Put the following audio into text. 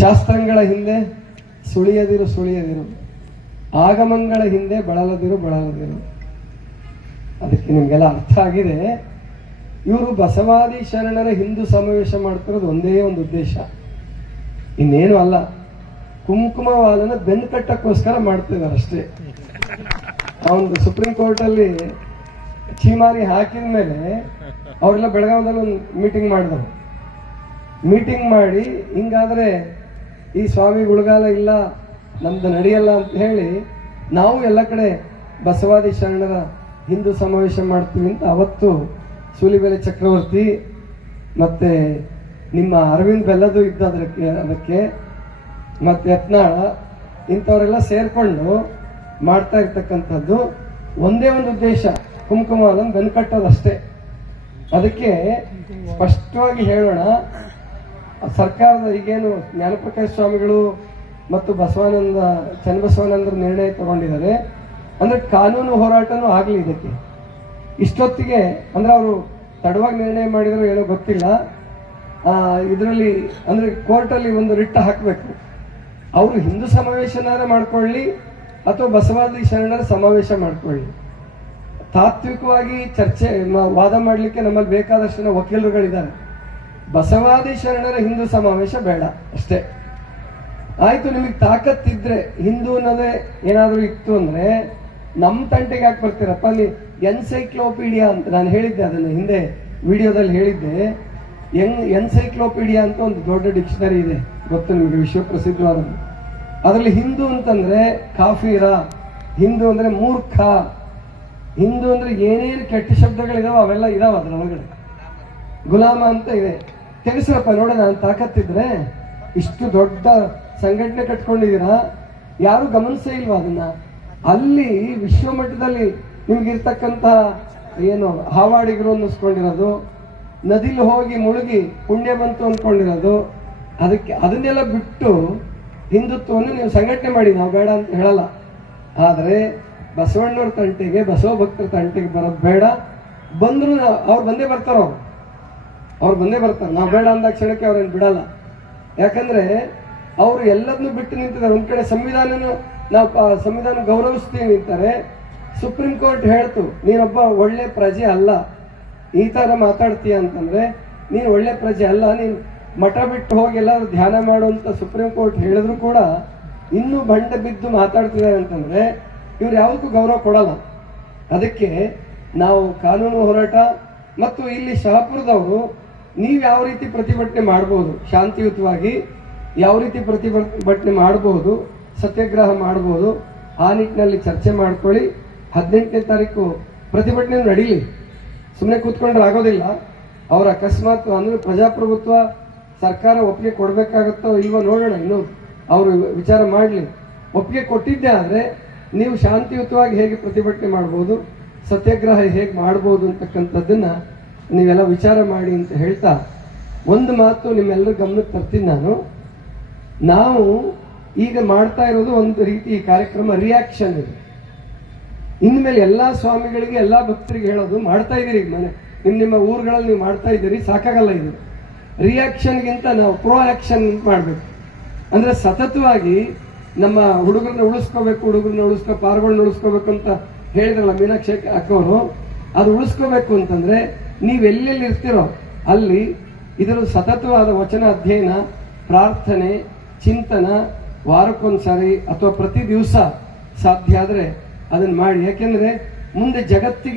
ಶಾಸ್ತ್ರಗಳ ಹಿಂದೆ ಸುಳಿಯದಿರು ಸುಳಿಯದಿರು, ಆಗಮಗಳ ಹಿಂದೆ ಬಳಲದಿರು ಬಳಲದಿರು. ಅದಕ್ಕೆ ನಿಮ್ಗೆಲ್ಲ ಅರ್ಥ ಆಗಿದೆ. ಇವರು ಬಸವಾದಿ ಶರಣರ ಹಿಂದೂ ಸಮಾವೇಶ ಮಾಡ್ತಿರೋದು ಒಂದೇ ಒಂದು ಉದ್ದೇಶ, ಇನ್ನೇನು ಅಲ್ಲ. ಕುಂಕುಮವಾದನ ಬೆನ್ನು ಕಟ್ಟಕ್ಕೋಸ್ಕರ ಮಾಡ್ತಿದ್ದಾರೆ ಅಷ್ಟೇ. ಅವನು ಸುಪ್ರೀಂ ಕೋರ್ಟ್ ಅಲ್ಲಿ ಚೀಮಾರಿ ಹಾಕಿದ ಮೇಲೆ ಅವರೆಲ್ಲ ಬೆಳಗಾವದಲ್ಲಿ ಒಂದು ಮೀಟಿಂಗ್ ಮಾಡಿದವು. ಮೀಟಿಂಗ್ ಮಾಡಿ ಹಿಂಗಾದ್ರೆ ಈ ಸ್ವಾಮಿ ಗುಳಗಾಲ ಇಲ್ಲ, ನಮ್ದು ನಡೆಯಲ್ಲ ಅಂತ ಹೇಳಿ ನಾವು ಎಲ್ಲ ಕಡೆ ಬಸವಾದಿ ಶರಣರ ಹಿಂದೂ ಸಮಾವೇಶ ಮಾಡ್ತೀವಿ ಅಂತ ಅವತ್ತು ಸೂಲಿಬೆಲೆ ಚಕ್ರವರ್ತಿ ಮತ್ತೆ ನಿಮ್ಮ ಅರವಿಂದ್ ಬೆಲ್ಲದು ಇದ್ದ ಅದಕ್ಕೆ ಮತ್ತೆ ಯತ್ನಾಳ ಇಂಥವರೆಲ್ಲ ಸೇರ್ಕೊಂಡು ಮಾಡ್ತಾ ಇರ್ತಕ್ಕಂಥದ್ದು ಒಂದೇ ಒಂದು ಉದ್ದೇಶ, ಕುಂಕುಮವನ್ನು ಬೆನ್ಕಟ್ಟೋದಷ್ಟೇ. ಅದಕ್ಕೆ ಸ್ಪಷ್ಟವಾಗಿ ಹೇಳೋಣ, ಸರ್ಕಾರದ ಈಗೇನು ಜ್ಞಾನಪ್ರಕಾಶ ಸ್ವಾಮಿಗಳು ಮತ್ತು ಚನ್ನಬಸವಾನಂದರು ನಿರ್ಣಯ ತಗೊಂಡಿದ್ದಾರೆ ಅಂದ್ರೆ ಕಾನೂನು ಹೋರಾಟನೂ ಆಗಲಿ ಇದಕ್ಕೆ. ಇಷ್ಟೊತ್ತಿಗೆ ಅಂದ್ರೆ ಅವರು ತಡವಾಗಿ ನಿರ್ಣಯ ಮಾಡಿದ್ರು ಏನೋ ಗೊತ್ತಿಲ್ಲ. ಇದರಲ್ಲಿ ಅಂದ್ರೆ ಕೋರ್ಟಲ್ಲಿ ಒಂದು ರಿಟ್ ಹಾಕಬೇಕು, ಅವರು ಹಿಂದೂ ಸಮಾವೇಶನಾರ ಮಾಡ್ಕೊಳ್ಳಿ ಅಥವಾ ಬಸವಾದಿ ಶರಣರ ಸಮಾವೇಶ ಮಾಡ್ಕೊಳ್ಳಿ. ತಾತ್ವಿಕವಾಗಿ ಚರ್ಚೆ ವಾದ ಮಾಡಲಿಕ್ಕೆ ನಮ್ಮಲ್ಲಿ ಬೇಕಾದಷ್ಟು ವಕೀಲರುಗಳಿದ್ದಾರೆ. ಬಸವಾದಿ ಶರಣರ ಹಿಂದೂ ಸಮಾವೇಶ ಬೇಡ ಅಷ್ಟೇ. ಆಯ್ತು, ನಿಮಗೆ ತಾಕತ್ತಿದ್ರೆ ಹಿಂದೂ ಅನ್ನೋದೇ ಏನಾದರೂ ಇತ್ತು ಅಂದ್ರೆ ನಮ್ಮ ತಂಟೆಗೆ ಯಾಕೆ ಬರ್ತೀರಪ್ಪ? ಅಲ್ಲಿ ಎನ್ಸೈಕ್ಲೋಪೀಡಿಯಾ ಅಂತ ನಾನು ಹೇಳಿದ್ದೆ, ಅದನ್ನು ಹಿಂದೆ ವಿಡಿಯೋದಲ್ಲಿ ಹೇಳಿದ್ದೆ. ಎನ್ಸೈಕ್ಲೋಪೀಡಿಯಾ ಅಂತ ಒಂದು ದೊಡ್ಡ ಡಿಕ್ಷನರಿ ಇದೆ, ಗೊತ್ತು ನಿಮಗೆ, ವಿಶ್ವ ಪ್ರಸಿದ್ಧವಾದದ್ದು. ಅದರಲ್ಲಿ ಹಿಂದೂ ಅಂತಂದ್ರೆ ಕಾಫೀರ, ಹಿಂದೂ ಅಂದ್ರೆ ಮೂರ್ಖ, ಹಿಂದೂ ಅಂದ್ರೆ ಏನೇನು ಕೆಟ್ಟ ಶಬ್ದಗಳಿದಾವ ಅವೆಲ್ಲ ಇದಾವ ಅದರೊಳಗಡೆ. ಗುಲಾಮ ಅಂತ ಇದೆ. ತಿಳಿಸ್ರಪ್ಪ ನೋಡೋಣ, ನಾನು ತಾಕತ್ತಿದ್ರೆ. ಇಷ್ಟು ದೊಡ್ಡ ಸಂಘಟನೆ ಕಟ್ಕೊಂಡಿದ್ದೀರಾ, ಯಾರು ಗಮನಿಸೇ ಇಲ್ವಾ ಅದನ್ನ? ಅಲ್ಲಿ ವಿಶ್ವ ಮಟ್ಟದಲ್ಲಿ ನಿಮ್ಗಿರ್ತಕ್ಕಂಥ ಏನು ಹಾವಾಡಿಗರು ಅನ್ನಿಸ್ಕೊಂಡಿರೋದು, ನದಿಲಿ ಹೋಗಿ ಮುಳುಗಿ ಪುಣ್ಯ ಬಂತು ಅಂದ್ಕೊಂಡಿರೋದು, ಅದನ್ನೆಲ್ಲ ಬಿಟ್ಟು ಹಿಂದುತ್ವವನ್ನು ನೀವು ಸಂಘಟನೆ ಮಾಡಿ, ನಾವು ಬೇಡ ಅಂತ ಹೇಳಲ್ಲ. ಆದರೆ ಬಸವಣ್ಣವ್ರ ತಂಟೆಗೆ, ಬಸವ ಭಕ್ತರ ತಂಟೆಗೆ ಬರೋದು ಬೇಡ. ಬಂದ್ರು ಅವ್ರು ಬಂದೇ ಬರ್ತಾರ, ಅವ್ರು ಬಂದೇ ಬರ್ತಾರೆ. ನಾವು ಬೇಡ ಅಂದ ಕ್ಷಣಕ್ಕೆ ಅವ್ರೇನು ಬಿಡಲ್ಲ. ಯಾಕಂದ್ರೆ ಅವರು ಎಲ್ಲದನ್ನೂ ಬಿಟ್ಟು ನಿಂತಿದ್ದಾರೆ. ಒಂದ್ ಕಡೆ ನಾವು ಸಂವಿಧಾನ ಗೌರವಿಸ್ತೀವಿ ನಿಂತಾರೆ. ಸುಪ್ರೀಂ ಕೋರ್ಟ್ ಹೇಳ್ತು ನೀನೊಬ್ಬ ಒಳ್ಳೆ ಪ್ರಜೆ ಅಲ್ಲ, ಈ ತರ ಮಾತಾಡ್ತೀಯ ಅಂತಂದ್ರೆ ನೀನು ಒಳ್ಳೆ ಪ್ರಜೆ ಅಲ್ಲ, ನೀನು ಮಠ ಬಿಟ್ಟು ಹೋಗಿ ಎಲ್ಲಾದ್ರೂ ಧ್ಯಾನ ಮಾಡುವಂತ ಸುಪ್ರೀಂ ಕೋರ್ಟ್ ಹೇಳಿದ್ರು ಕೂಡ ಇನ್ನೂ ಬಂಡ ಬಿದ್ದು ಮಾತಾಡ್ತಿದ್ದಾರೆ ಅಂತಂದ್ರೆ ಇವ್ರು ಯಾವುದಕ್ಕೂ ಗೌರವ ಕೊಡಲ್ಲ. ಅದಕ್ಕೆ ನಾವು ಕಾನೂನು ಹೋರಾಟ ಮತ್ತು ಇಲ್ಲಿ ಶಹಾಪುರದವರು ನೀವು ಯಾವ ರೀತಿ ಪ್ರತಿಭಟನೆ ಮಾಡಬಹುದು, ಶಾಂತಿಯುತವಾಗಿ ಯಾವ ರೀತಿ ಪ್ರತಿಭಟನೆ ಮಾಡಬಹುದು, ಸತ್ಯಾಗ್ರಹ ಮಾಡಬಹುದು, ಆ ನಿಟ್ಟಿನಲ್ಲಿ ಚರ್ಚೆ ಮಾಡ್ಕೊಳ್ಳಿ. 18ನೇ ತಾರೀಕು ಪ್ರತಿಭಟನೆ ನಡೀಲಿ, ಸುಮ್ಮನೆ ಕೂತ್ಕೊಂಡ್ರೆ ಆಗೋದಿಲ್ಲ. ಅವ್ರ ಅಕಸ್ಮಾತ್ ಅಂದ್ರೆ ಪ್ರಜಾಪ್ರಭುತ್ವ ಸರ್ಕಾರ ಒಪ್ಪಿಗೆ ಕೊಡ್ಬೇಕಾಗತ್ತೋ ಇಲ್ವೋ ನೋಡೋಣ, ಇನ್ನು ಅವರು ವಿಚಾರ ಮಾಡಲಿ. ಒಪ್ಪಿಗೆ ಕೊಟ್ಟಿದ್ದೆ ಆದ್ರೆ ನೀವು ಶಾಂತಿಯುತವಾಗಿ ಹೇಗೆ ಪ್ರತಿಭಟನೆ ಮಾಡ್ಬೋದು, ಸತ್ಯಾಗ್ರಹ ಹೇಗೆ ಮಾಡ್ಬೋದು ಅಂತಕ್ಕಂಥದ್ದನ್ನ ನೀವೆಲ್ಲ ವಿಚಾರ ಮಾಡಿ ಅಂತ ಹೇಳ್ತಾ ಒಂದು ಮಾತು ನಿಮ್ಮೆಲ್ಲರ ಗಮನಕ್ಕೆ ತರ್ತೀನಿ ನಾನು. ನಾವು ಈಗ ಮಾಡ್ತಾ ಇರೋದು ಒಂದು ರೀತಿ ಕಾರ್ಯಕ್ರಮ ರಿಯಾಕ್ಷನ್ ಇದೆ. ಇನ್ಮೇಲೆ ಎಲ್ಲಾ ಸ್ವಾಮಿಗಳಿಗೆ ಎಲ್ಲಾ ಭಕ್ತರಿಗೆ ಹೇಳೋದು, ಮಾಡ್ತಾ ಇದ್ದೀರಿ ಈಗ ನಿಮ್ಮ ಊರುಗಳಲ್ಲಿ ನೀವು ಮಾಡ್ತಾ ಇದ್ದೀರಿ, ಸಾಕಾಗಲ್ಲ ಇದು. ರಿಯಾಕ್ಷನ್ಗಿಂತ ನಾವು ಪ್ರೋ ಆಕ್ಷನ್ ಮಾಡಬೇಕು. ಅಂದ್ರೆ ಸತತವಾಗಿ ನಮ್ಮ ಹುಡುಗರನ್ನ ಉಳಿಸ್ಕೋಬೇಕು, ಪಾರ್ಗಳನ್ನ ಉಳಿಸ್ಕೋಬೇಕು ಅಂತ ಹೇಳಿದ್ರಲ್ಲ ಮೀನಾಕ್ಷಿ ಅಕ್ಕವರು, ಅದು ಉಳಿಸ್ಕೋಬೇಕು ಅಂತಂದ್ರೆ ನೀವು ಎಲ್ಲೆಲ್ಲಿ ಇರ್ತೀರೋ ಅಲ್ಲಿ ಇದರ ಸತತವಾದ ವಚನ ಅಧ್ಯಯನ, ಪ್ರಾರ್ಥನೆ, ಚಿಂತನ ವಾರಕ್ಕೊಂದ್ಸಾರಿ ಅಥವಾ ಪ್ರತಿ ದಿವಸ ಸಾಧ್ಯ ಆದ್ರೆ ಅದನ್ನ ಮಾಡಿ. ಯಾಕೆಂದ್ರೆ ಮುಂದೆ ಜಗತ್ತಿಗೆ